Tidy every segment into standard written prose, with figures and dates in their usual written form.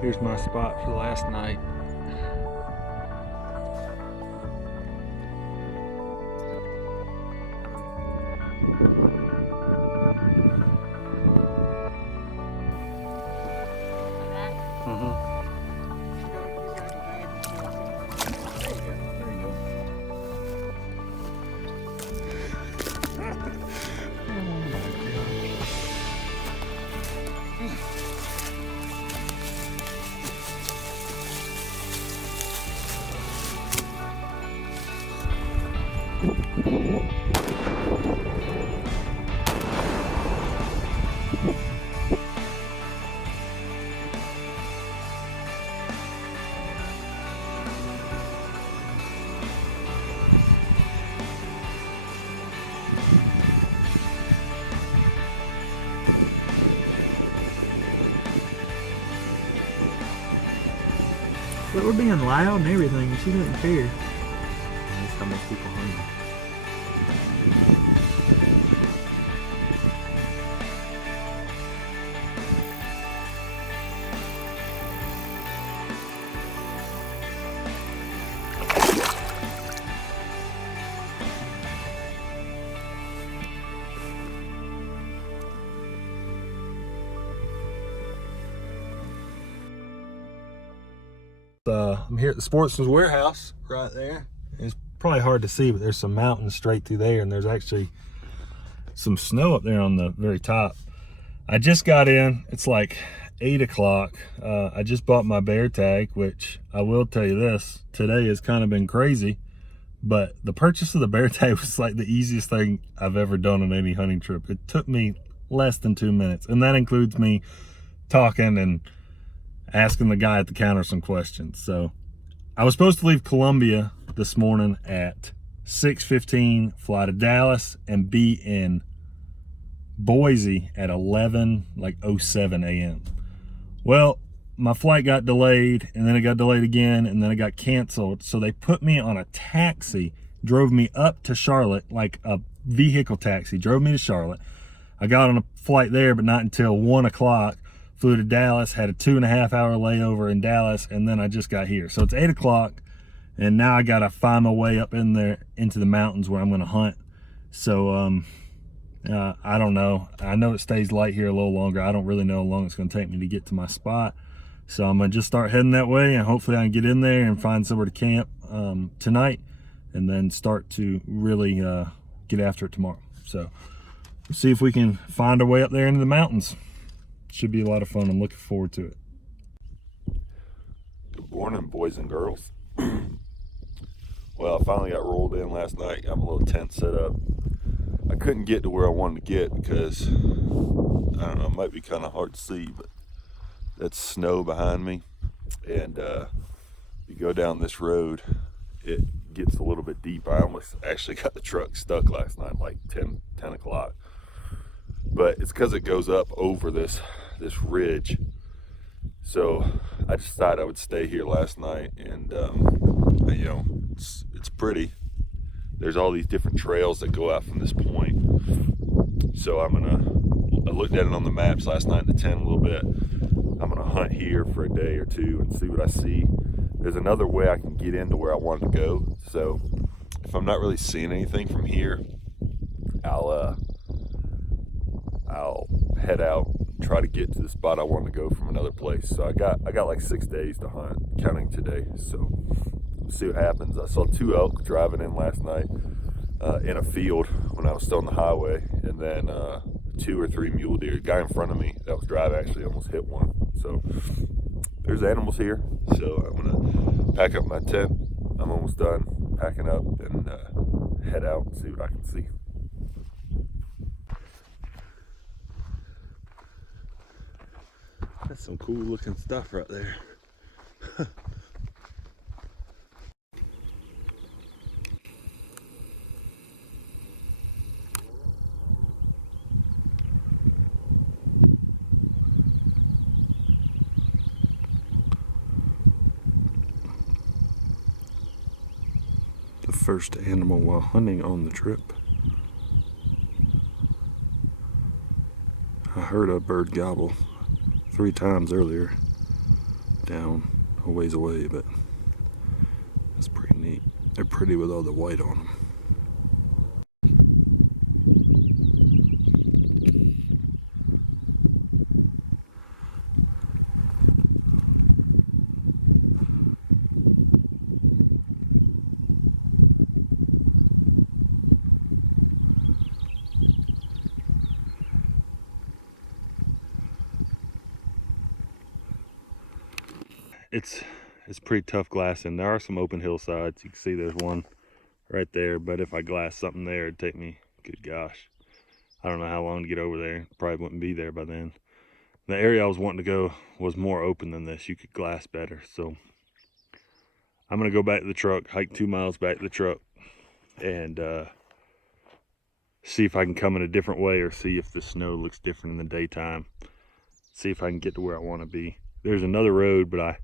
Here's my spot for last night. But we're being loud and everything, and she doesn't care. That's how most people hunt. I'm here at the Sportsman's Warehouse right there. It's probably hard to see, but there's some mountains straight through there, and there's actually some snow up there on the very top. I just got in. It's like 8 o'clock. I just bought my bear tag, which I will tell you this, today has kind of been crazy, but the purchase of the bear tag was like the easiest thing I've ever done on any hunting trip. It took me less than 2 minutes, and that includes me talking and asking the guy at the counter some questions. So I was supposed to leave Columbia this morning at 6:15, fly to Dallas, and be in Boise at 11:07 a.m. Well, my flight got delayed, and then it got delayed again, and then it got canceled. So they put me on a taxi, drove me up to Charlotte, like a vehicle taxi, drove me to Charlotte. I got on a flight there, but not until 1 o'clock. Flew to Dallas, had a 2.5-hour layover in Dallas, and then I just got here. So it's 8 o'clock, and now I gotta find my way up in there into the mountains where I'm gonna hunt. So I don't know. I know it stays light here a little longer. I don't really know how long it's gonna take me to get to my spot. So I'm gonna just start heading that way, and hopefully I can get in there and find somewhere to camp tonight, and then start to really get after it tomorrow. So we'll see if we can find our way up there into the mountains. Should be a lot of fun. I'm looking forward to it. Good morning, boys and girls. Well, I finally got rolled in last night. Got my little tent set up. I couldn't get to where I wanted to get because, I don't know, it might be kind of hard to see, but that's snow behind me. And you go down this road, it gets a little bit deep. I almost actually got the truck stuck last night, like 10 o'clock. But it's because it goes up over this ridge. So I just thought I would stay here last night, and you know, it's pretty. There's all these different trails that go out from this point. So I looked at it on the maps last night in the tent a little bit. I'm gonna hunt here for a day or two and see what I see. There's another way I can get into where I want to go. So if I'm not really seeing anything from here, I'll head out and try to get to the spot I want to go from another place. So I got like 6 days to hunt, counting today. So we'll see what happens. I saw 2 elk driving in last night in a field when I was still on the highway, and then 2 or 3 mule deer. The guy in front of me that was driving actually almost hit one. So there's animals here. So I'm gonna pack up my tent. I'm almost done packing up and head out and see what I can see. That's some cool looking stuff right there. The first animal while hunting on the trip. I heard a bird gobble 3 times earlier. down a ways away, but it's pretty neat. They're pretty with all the white on them. It's pretty tough glassing. There are some open hillsides. You can see there's one right there, but if I glass something there, it'd take me, good gosh, I don't know how long to get over there. Probably wouldn't be there by then. The area I was wanting to go was more open than this. You could glass better. So I'm gonna go back to the truck, hike 2 miles back to the truck, and see if I can come in a different way, or see if the snow looks different in the daytime. See if I can get to where I want to be. There's another road, but I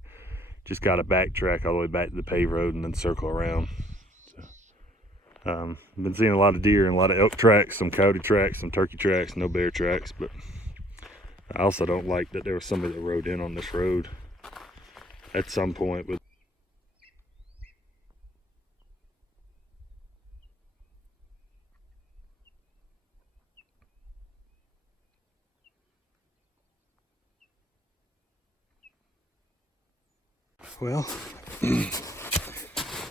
just got to backtrack all the way back to the paved road and then circle around. So, I've been seeing a lot of deer and a lot of elk tracks, some coyote tracks, some turkey tracks, no bear tracks. But I also don't like that there was somebody that rode in on this road at some point. With well,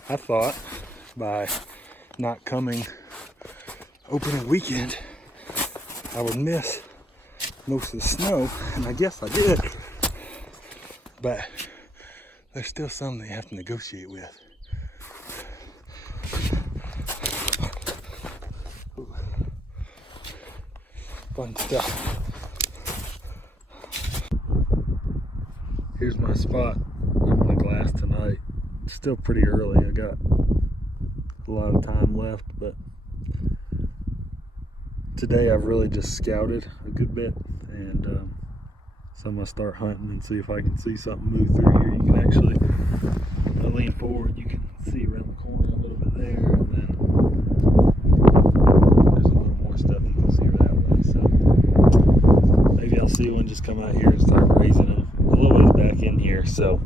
I thought by not coming opening weekend, I would miss most of the snow, and I guess I did. But there's still some that you have to negotiate with. Ooh. Fun stuff. Here's my spot. I'm gonna glass tonight. It's still pretty early. I got a lot of time left, but today I've really just scouted a good bit, and so I'm gonna start hunting and see if I can see something move through here. You can actually lean forward. You can see around the corner a little bit there, and then there's a little more stuff you can see that way. So maybe I'll see one just come out here and start raising them a little ways back in here. So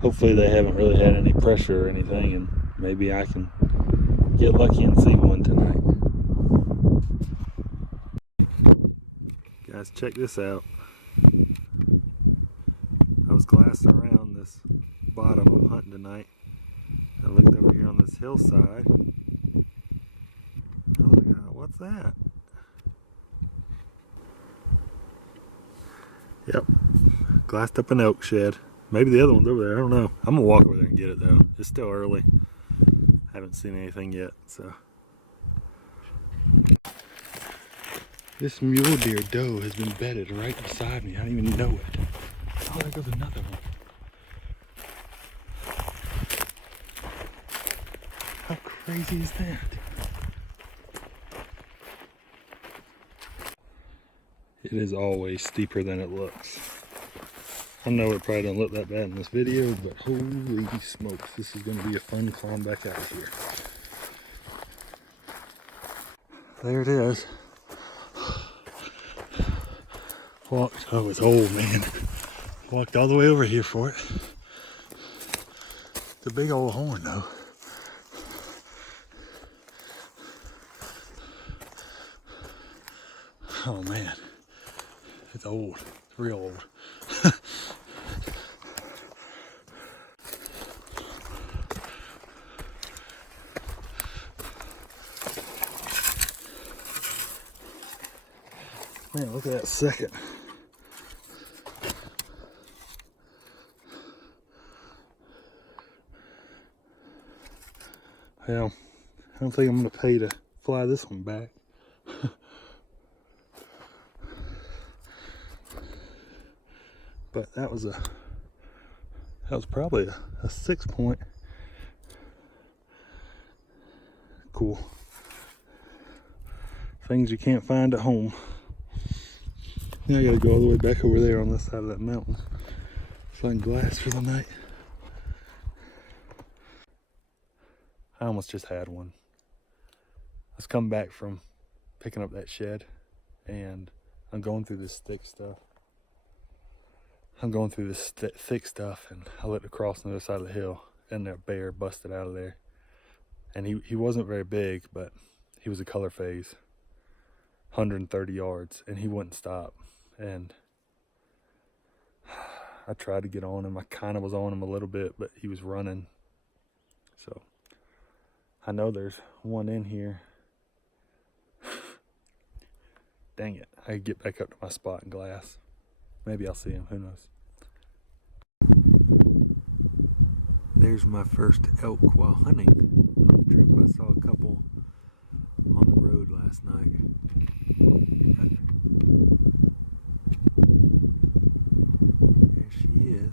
hopefully they haven't really had any pressure or anything, and maybe I can get lucky and see one tonight. Guys, check this out. I was glassing around this bottom I'm hunting tonight. I looked over here on this hillside. I was like, oh, what's that? Yep, glassed up an elk shed. Maybe the other one's over there, I don't know. I'm gonna walk over there and get it though. It's still early. Haven't seen anything yet, so. This mule deer doe has been bedded right beside me. I don't even know it. Oh, there goes another one. How crazy is that? It is always steeper than it looks. I know it probably doesn't look that bad in this video, but holy smokes, this is going to be a fun climb back out of here. There it is. Walked, oh, it's old, man. Walked all the way over here for it. It's a big old horn, though. Oh, man. It's old. It's real old. Man, look at that second. Well, I don't think I'm going to pay to fly this one back. But that was probably a 6 point. Cool. Things you can't find at home. Now I gotta go all the way back over there on this side of that mountain so I can glass for the night. I almost just had one. I was coming back from picking up that shed, and I'm going through this thick stuff. I'm going through this thick stuff, and I looked across on the other side of the hill, and a bear busted out of there. And he wasn't very big, but he was a color phase, 130 yards, and he wouldn't stop. And I tried to get on him. I kind of was on him a little bit, but he was running. So I know there's one in here. Dang it. I could get back up to my spot in glass. Maybe I'll see him. Who knows? There's my first elk while hunting on the trip. I saw a couple on the road last night. There she is.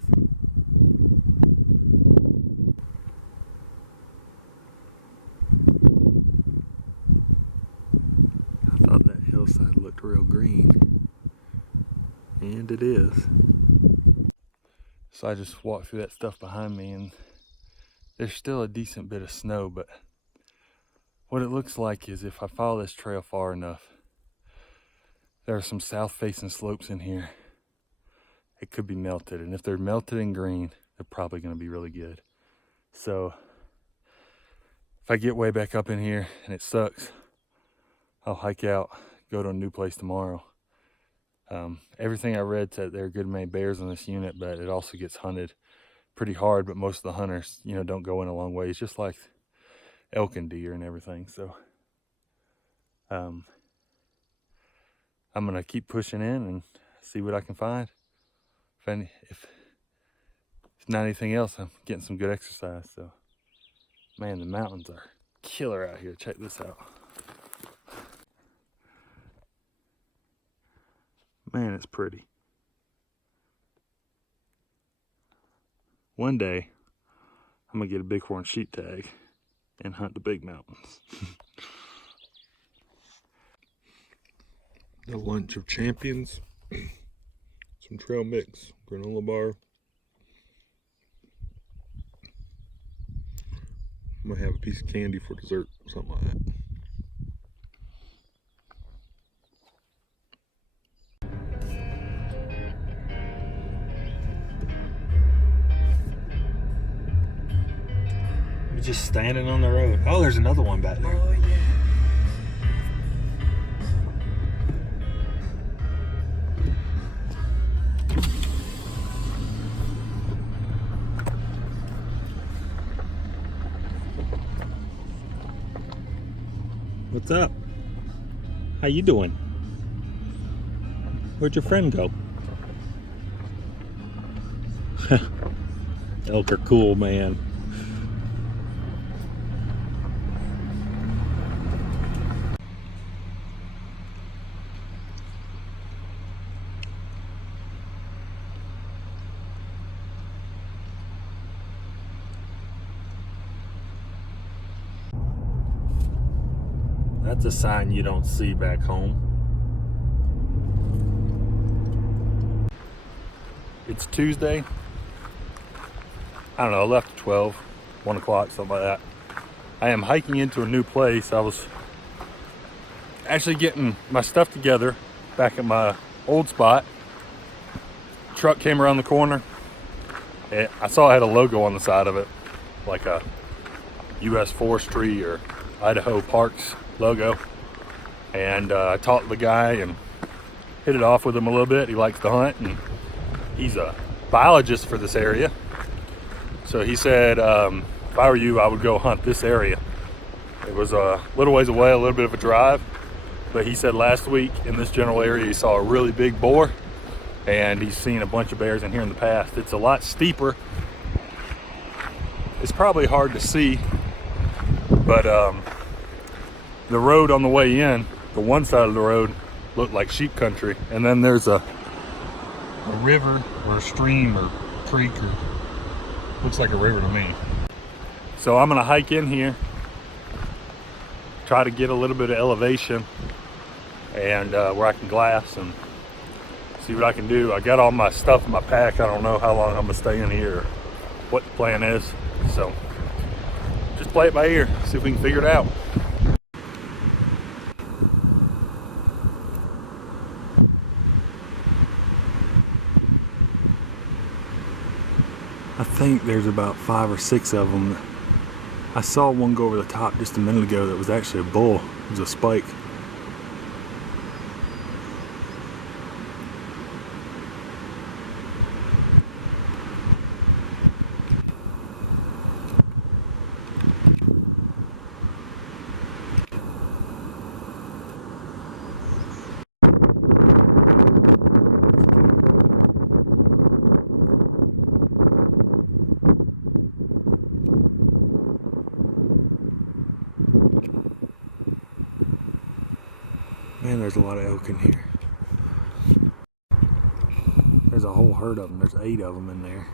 I thought that hillside looked real green, and it is. So I just walked through that stuff behind me, and there's still a decent bit of snow, but what it looks like is if I follow this trail far enough, there are some south-facing slopes in here. It could be melted, and if they're melted and green, they're probably going to be really good. So if I get way back up in here and it sucks, I'll hike out, go to a new place tomorrow. Everything I read said there are good many bears in this unit, but it also gets hunted pretty hard. But most of the hunters, you know, don't go in a long ways, just like elk and deer and everything. So I'm gonna keep pushing in and see what I can find. If not anything else, I'm getting some good exercise. So man, the mountains are killer out here. Check this out. Man, it's pretty. One day, I'm gonna get a bighorn sheep tag and hunt the big mountains. The lunch of champions. Some trail mix, granola bar. I'm gonna have a piece of candy for dessert, something like that. Just standing on the road. Oh, there's another one back there. Oh, yeah. What's up? How you doing? Where'd your friend go? Elk are cool, man. That's a sign you don't see back home. It's Tuesday. I don't know, I left at 12, 1 o'clock, something like that. I am hiking into a new place. I was actually getting my stuff together back at my old spot. Truck came around the corner. I saw it had a logo on the side of it, like a U.S. Forestry or Idaho Parks logo. And I talked to the guy and hit it off with him a little bit. He likes to hunt, and he's a biologist for this area. So he said, if I were you, I would go hunt this area. It was a little ways away, a little bit of a drive, but he said last week in this general area he saw a really big boar, and he's seen a bunch of bears in here in the past. It's a lot steeper. It's probably hard to see, but the road on the way in, the one side of the road looked like sheep country, and then there's a river or a stream or creek, or looks like a river to me. So I'm gonna hike in here, try to get a little bit of elevation, and where I can glass and see what I can do. I got all my stuff in my pack. I don't know how long I'm gonna stay in here or what the plan is, so just play it by ear, see if we can figure it out. think there's about 5 or 6 of them. I saw one go over the top just a minute ago that was actually a bull. It was a spike. Man, there's a lot of elk in here. There's a whole herd of them. There's 8 of them in there.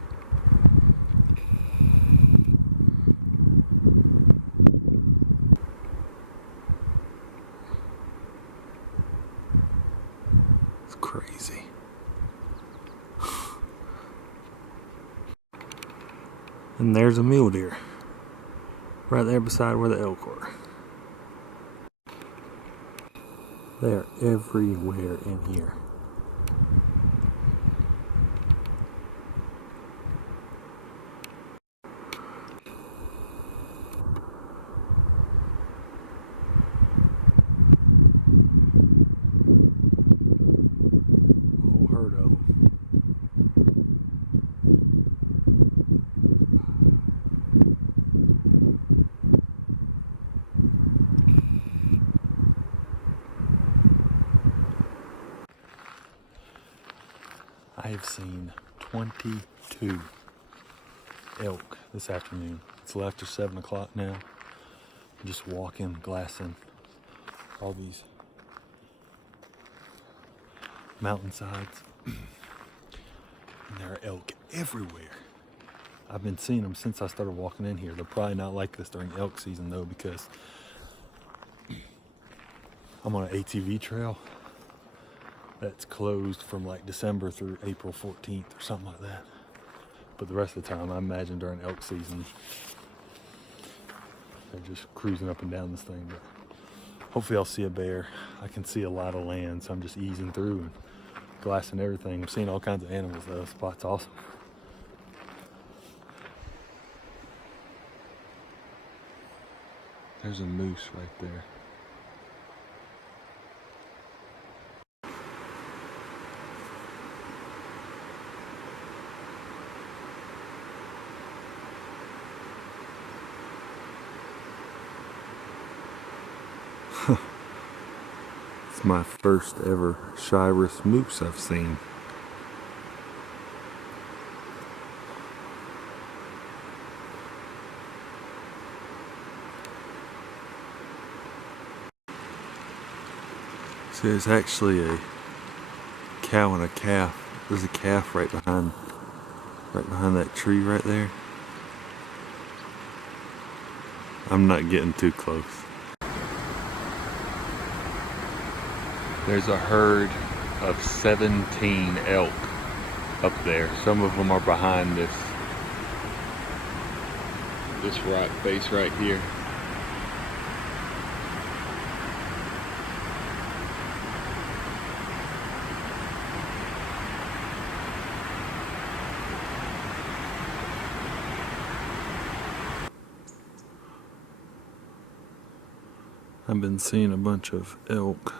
It's crazy. And there's a mule deer right there beside where the elk were. They're everywhere in here. A whole herd of them. I have seen 22 elk this afternoon. It's a little after 7 o'clock now. I'm just walking, glassing all these mountainsides. And there are elk everywhere. I've been seeing them since I started walking in here. They're probably not like this during elk season though, because I'm on an ATV trail that's closed from like December through April 14th or something like that. But the rest of the time, I imagine during elk season, they're just cruising up and down this thing. But hopefully I'll see a bear. I can see a lot of land, so I'm just easing through and glassing everything. I'm seeing all kinds of animals though. This spot's awesome. There's a moose right there. It's my first ever Shiras moose I've seen. So there's actually a cow and a calf. There's a calf right behind that tree right there. I'm not getting too close. There's a herd of 17 elk up there. Some of them are behind this rock face right here. I've been seeing a bunch of elk.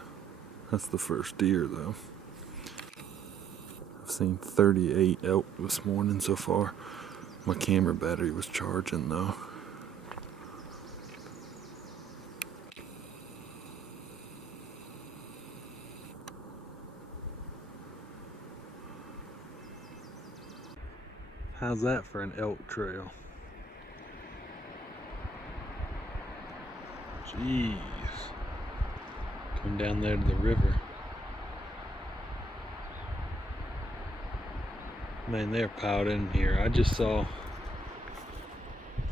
That's the first deer though. I've seen 38 elk this morning so far. My camera battery was charging though. How's that for an elk trail? Jeez. Come down there to the river. Man, they're piled in here. I just saw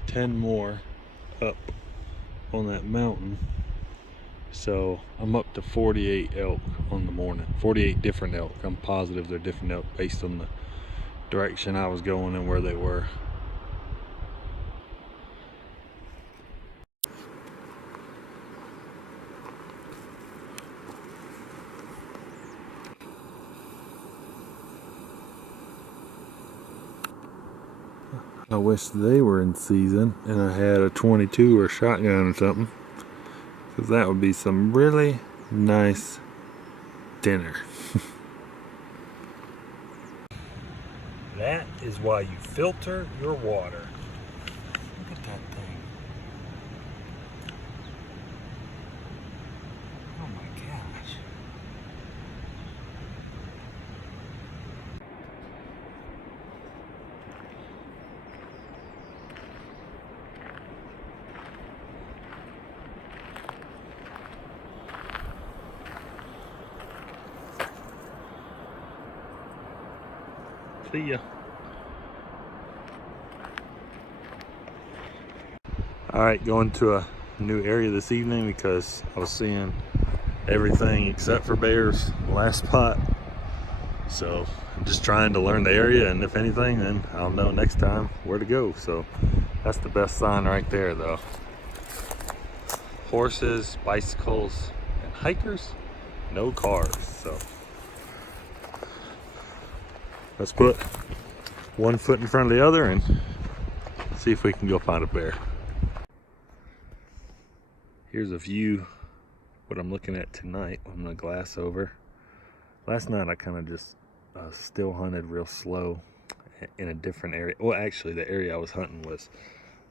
10 more up on that mountain. So I'm up to 48 elk on the morning. 48 different elk. I'm positive they're different elk based on the direction I was going and where they were. I wish they were in season and I had a 22 or a shotgun or something, because that would be some really nice dinner. That is why you filter your water. Look at that thing. Oh my gosh. See ya. Alright, going to a new area this evening because I was seeing everything except for bears last spot. So I'm just trying to learn the area, and if anything, then I'll know next time where to go. So that's the best sign right there though. Horses, bicycles, and hikers, no cars. So let's put one foot in front of the other and see if we can go find a bear. Here's a view, what I'm looking at tonight. I'm gonna glass over. Last night I kind of just still hunted real slow in a different area. Well, actually the area I was hunting was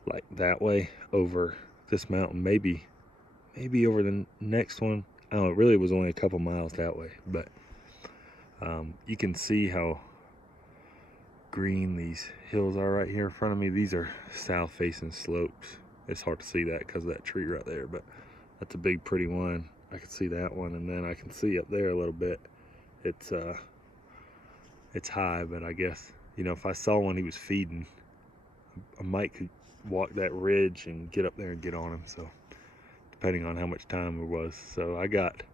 like that way over this mountain, maybe over the next one. I don't know, it really was only a couple miles that way, but you can see how green these hills are right here in front of me. These are south facing slopes. It's hard to see that because of that tree right there, but that's a big pretty one. I can see that one, and then I can see up there a little bit. It's high, but I guess, you know, if I saw one he was feeding, I might could walk that ridge and get up there and get on him. So depending on how much time it was. So I got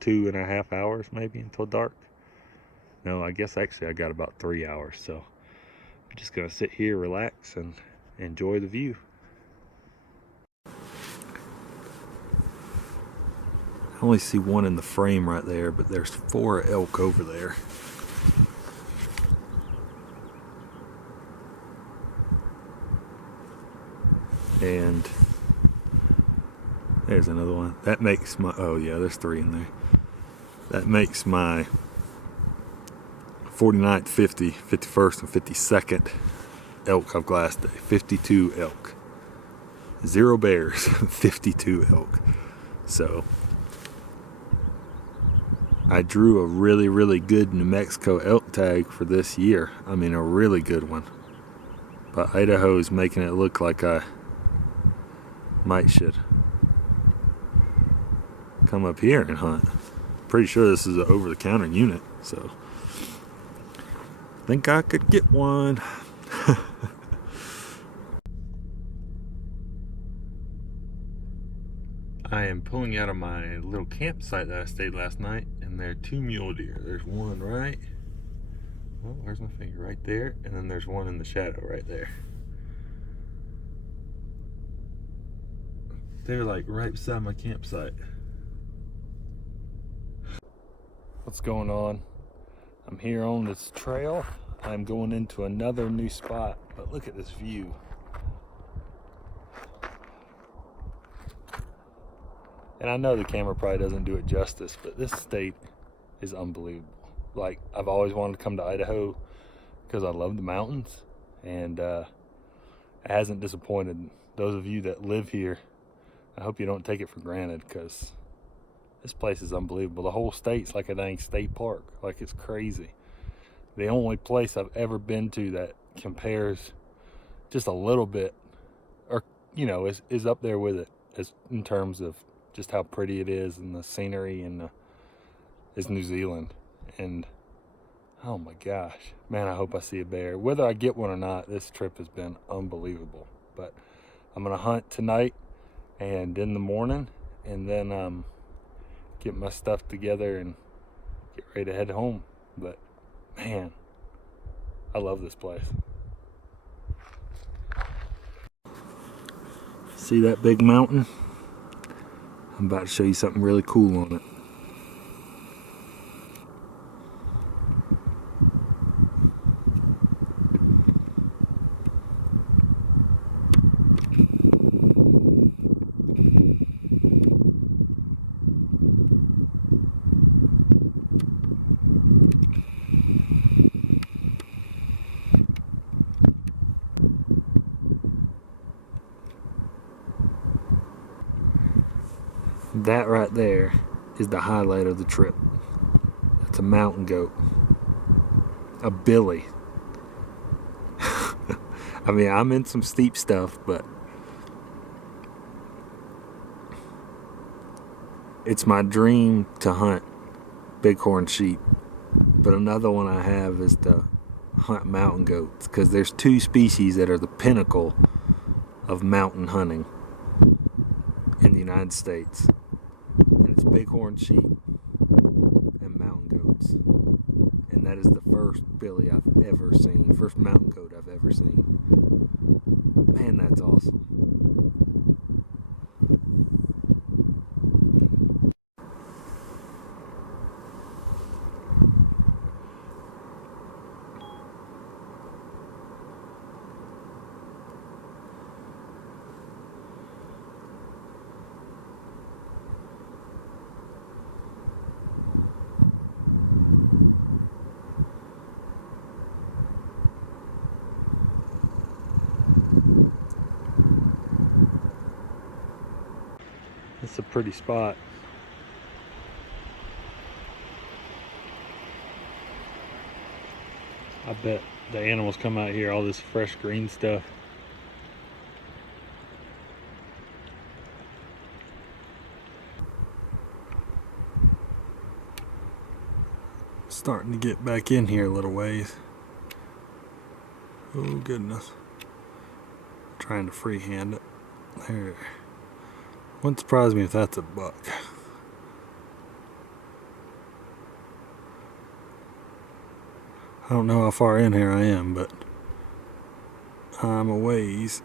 2.5 hours maybe until dark. No, I guess actually I got about 3 hours. So I'm just gonna sit here, relax, and enjoy the view. I only see one in the frame right there, but there's 4 elk over there. And there's another one. That makes my, oh yeah, there's 3 in there. That makes my 49th, 50, 51st, and 52nd elk I've glassed day. 52 elk. 0 bears, 52 elk. So I drew a really, really good New Mexico elk tag for this year. I mean, a really good one. But Idaho is making it look like I should come up here and hunt. Pretty sure this is an over-the-counter unit, so I think I could get one. I am pulling out of my little campsite that I stayed last night, and there are 2 mule deer. There's one right, well, where's my finger? Right there, and then there's one in the shadow right there. They're like right beside my campsite. What's going on? I'm here on this trail. I'm going into another new spot, but look at this view. And I know the camera probably doesn't do it justice, but this state is unbelievable. Like, I've always wanted to come to Idaho because I love the mountains, and it hasn't disappointed. Those of you that live here, I hope you don't take it for granted, because this place is unbelievable. The whole state's like a dang state park. Like, it's crazy. The only place I've ever been to that compares just a little bit, or, you know, is up there with it, as in terms of just how pretty it is and the scenery, and is New Zealand. And oh my gosh, man, I hope I see a bear. Whether I get one or not, this trip has been unbelievable. But I'm gonna hunt tonight and in the morning, and then get my stuff together and get ready to head home. But man, I love this place. See that big mountain? I'm about to show you something really cool on it. That right there is the highlight of the trip. It's a mountain goat. A billy. I mean, I'm in some steep stuff, but it's my dream to hunt bighorn sheep. But another one I have is to hunt mountain goats, because there's two species that are the pinnacle of mountain hunting in the United States. And it's bighorn sheep and mountain goats. And that is the first billy I've ever seen, first mountain goat I've ever seen. Man, that's awesome. It's a pretty spot. I bet the animals come out here, all this fresh green stuff. Starting to get back in here a little ways. Oh goodness. Trying to freehand it. There. Wouldn't surprise me if that's a buck. I don't know how far in here I am, but I'm a ways.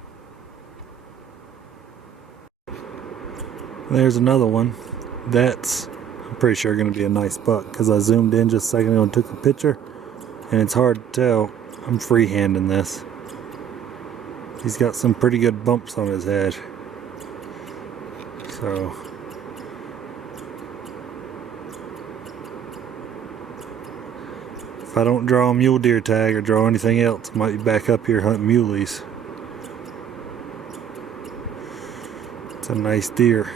There's another one. That's, I'm pretty sure, going to be a nice buck, because I zoomed in just a second ago and took a picture, and it's hard to tell. I'm freehanding this. He's got some pretty good bumps on his head. So if I don't draw a mule deer tag or draw anything else, I might be back up here hunting muleys. It's a nice deer.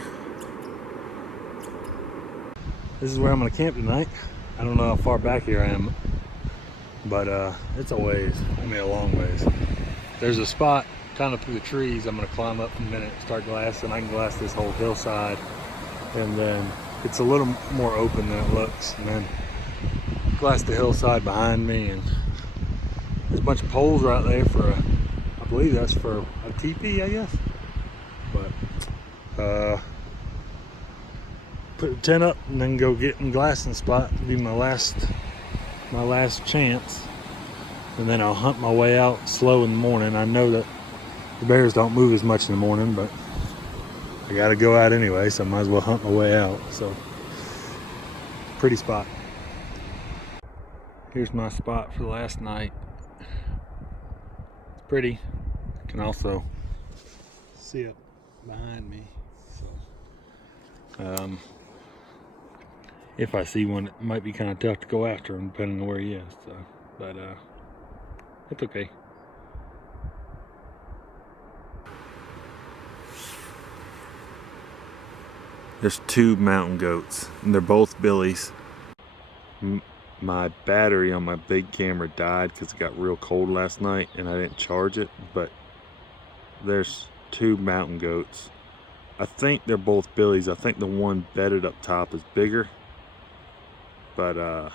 This is where I'm gonna camp tonight. I don't know how far back here I am, but it's a ways. I mean, a long ways. There's a spot kind of through the trees. I'm gonna climb up in a minute, start glassing. I can glass this whole hillside, and then it's a little more open than it looks, and then glass the hillside behind me. And there's a bunch of poles right there for a, I believe that's for a teepee, I guess. But put a tent up and then go get in glassing spot. It'll be my last chance, and then I'll hunt my way out slow in the morning. I know that the bears don't move as much in the morning, but I gotta go out anyway, so I might as well hunt my way out. So, pretty spot. Here's my spot for last night. It's pretty. You can also see it behind me. So, if I see one, it might be kind of tough to go after him depending on where he is. So, but it's okay. There's two mountain goats, and they're both billies. My battery on my big camera died because it got real cold last night and I didn't charge it, but there's two mountain goats. I think they're both billies. I think the one bedded up top is bigger, but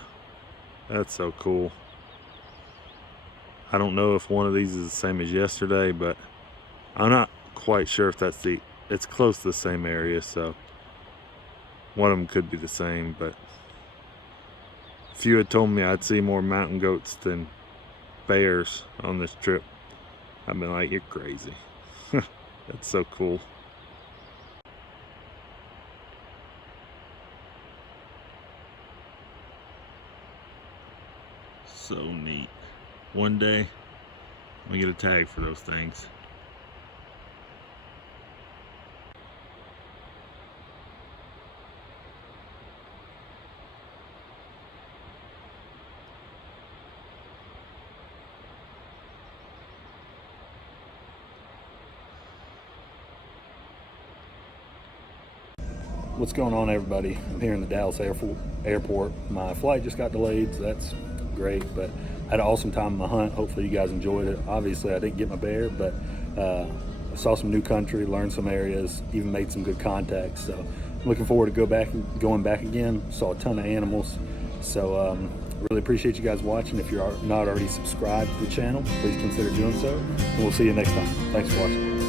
that's so cool. I don't know if one of these is the same as yesterday, but I'm not quite sure if that's it's close to the same area, so one of them could be the same. But if you had told me I'd see more mountain goats than bears on this trip, I'd been like, you're crazy. That's so cool. So neat. One day, I'm gonna get a tag for those things. What's going on, everybody? I'm here in the Dallas airport. My flight just got delayed, so that's great, but I had an awesome time on my hunt. Hopefully you guys enjoyed it. Obviously I didn't get my bear, but I saw some new country, learned some areas, even made some good contacts. So I'm looking forward to going back again. Saw a ton of animals. So really appreciate you guys watching. If you're not already subscribed to the channel, please consider doing so, and we'll see you next time. Thanks for watching.